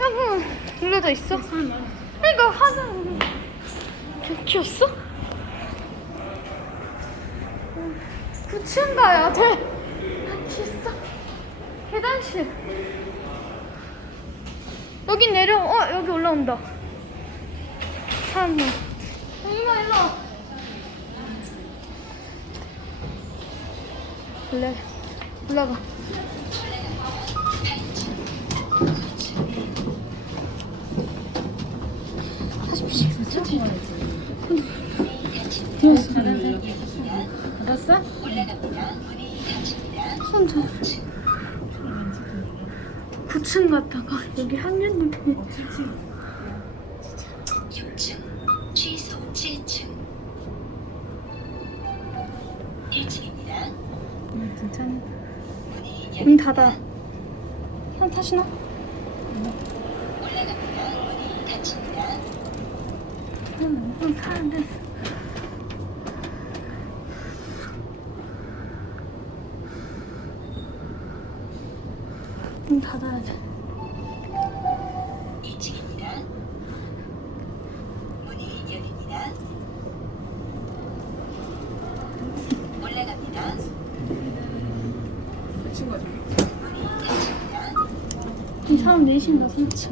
여기 눌러져 있어? 이거 겹치였어? 9층 가야 돼. 있어. 계단실. 여기 내려. 어 여기 올라온다. 사람. 일로 일로. 올라 올라가. 하십시오. 천천히. 받았어? 손 더. 9층 갔다가 여기 학년 분 6층, 취소 7층. 1층입니다. 응, 괜찮아. 문 닫아. 한 타시나? 올라갑니다. 문이 닫힙니다. 응, 문 타는데. 문 닫아야 돼. 2층입니다. 문이 열립니다. 올라갑니다. 문이 닫힙니다. 이 사람 넷인가 3층.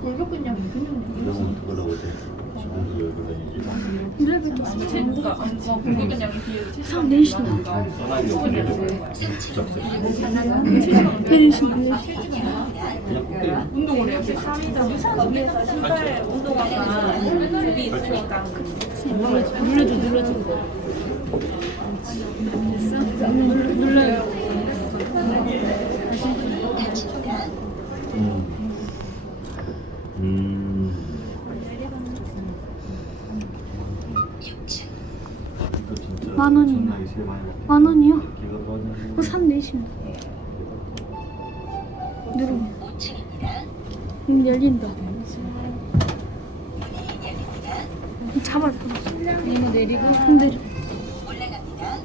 골격근량 그러면 그거라고 돼. 지금도 열고 다니지. 그러니까 어. 운동을 해요. 3이다. 위에서 신발 운동화가 눌러줘 눌러줘. 눌러요. 닫힙니다. 음. 음. 6층, 이거 진짜 만 먹게. 만 원이요? 기가 빠지는 그 사람 넷이나. 누르. 5층입니다. 문 열린다. 문이 열립니다. 잡아. 내리고 올라갑니다.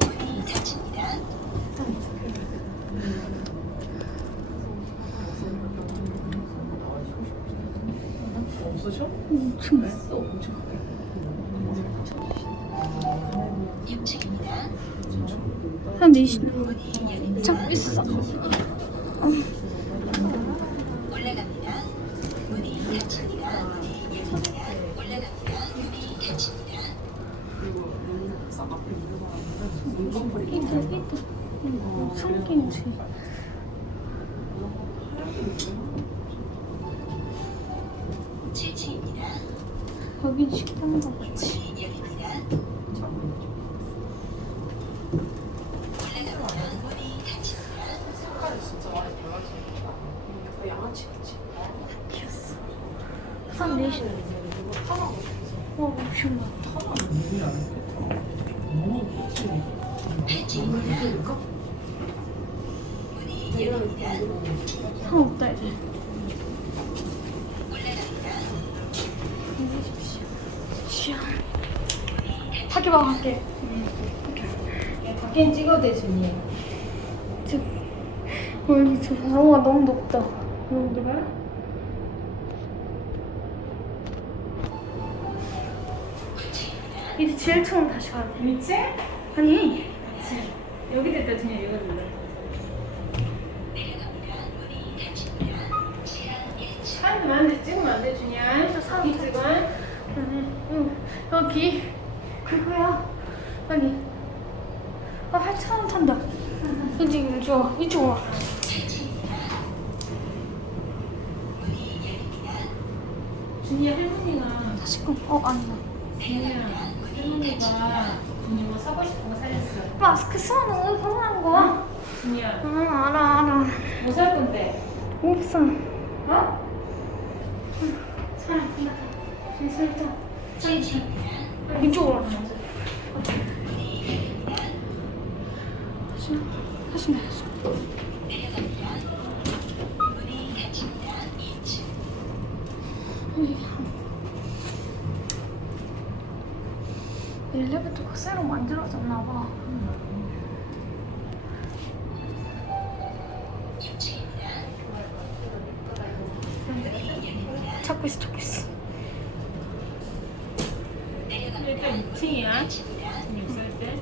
문이 닫힙니다. 층. 6층입니다. 사람 넷이나. 문이 열립니다. 잡고 있어. 올라갑니다. 문이 닫힙니다. 문이 열립니다. 올라갑니다. 문이 닫힙니다. 이따 이따. 성김치. 거긴 식당 같지. 사람 넷이나. 와, 엄청 많다. 8층입니다. 문이 열립니다. 사람 없다 이제. 올라갑니다. 시원. 하기 봐. 밖에 찍어도 돼 준이. 저, 어, 여기 저 바로가 너무 높다. 너무 높아? 이제 제일 처음 다시 가야 돼. 위치? 아니, 여기 됐다 준이 이거 눌러. 내려갑니다. 문이 닫힙니다. 지하 1층. 사람들 많은데 찍으면 안돼 준이야. 저 사람 이 찍어. 아니, 응, 여기 그거야. 여기. 아, 할 사람 탄다. 이제 이쪽, 이쪽 와. 문이 열립니다. 준이 할머니가 다시 거. 어, 아니다. 준이야 할머니가 준이 뭐 사고 싶은 거 사줬어. 마스크 쓰는 거 편한 거야? 준이야 응, 알아, 알아. 뭐 살 건데? 없어. 어? 사람 탄다. 저기 살짝. 이쪽으로 하시면 하시면 엘리베이터가 그 새로 만들어졌나 봐. 음. 찾고 있어, 찾고 있어. 일단 2층이야. 준이 없을 때.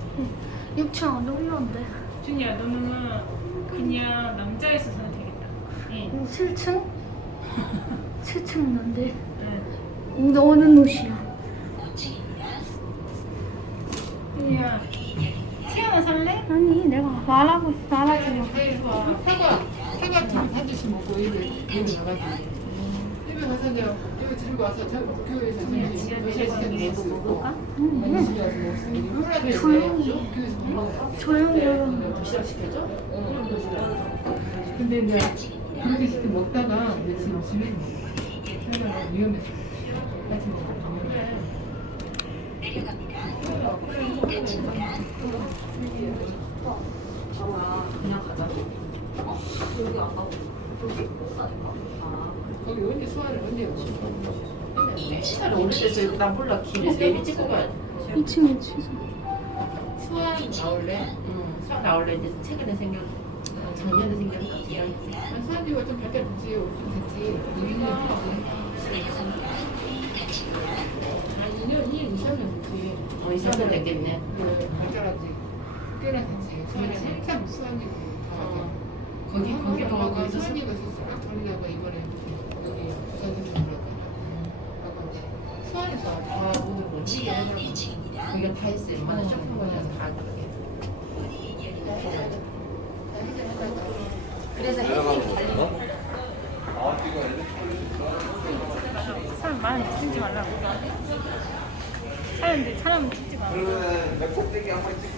6층 안 올라온대 준이야 너는 그냥 남자에서 사도 되겠다. 응. 7층? 7층은 안돼 응. 어느 노시야 준이야 치아나 살래? 아니 내가 말하고 말하지 마 사과 사과 한 잔씩 먹고 여기 여기 나가지. 집에 가서 이제 여기 들고 와서 저 교회에서 게 먹고. 여기 조용히 해. 교회에서 밥 먹어요. 조용히 도시락 시켜줘? 응 도시락. 근데 이제 그렇게 시켜 먹다가 이제 지금 집에 먹어. 위험해서 같이 먹어. 거기 언제 수화를 언제 오고? 시간이 오래돼서 나 몰라 길에 내비 찍고 가야 돼. 2층에 취소 수화 나올래? 응. 수학 나올래 이제 최근에 생겨. 작년에 생겼다. 아, 수화지가 좀 발달 됐지, 좀 됐지. 2년 됐지. 아, 2년, 2년, 2년 됐지. 어, 이사도 됐겠네. 그 발달하지. 꽤나 됐지. 저는 한참 수화지고 어. 거기 거기도 거기 거기서. 설계가 있었을까? 우리가 이번에 여기 부산에서 뭐라고 수안에서 다 오는 거지. 거기가 다 있어 웬만한 쇼핑몰이랑 다 그렇게 그래서 혜택이 아, 달리고 사람 많이 찍지 말라고. 사람들 사람 찍지 말라고. 그러면 몇 꼭대기 한번 찍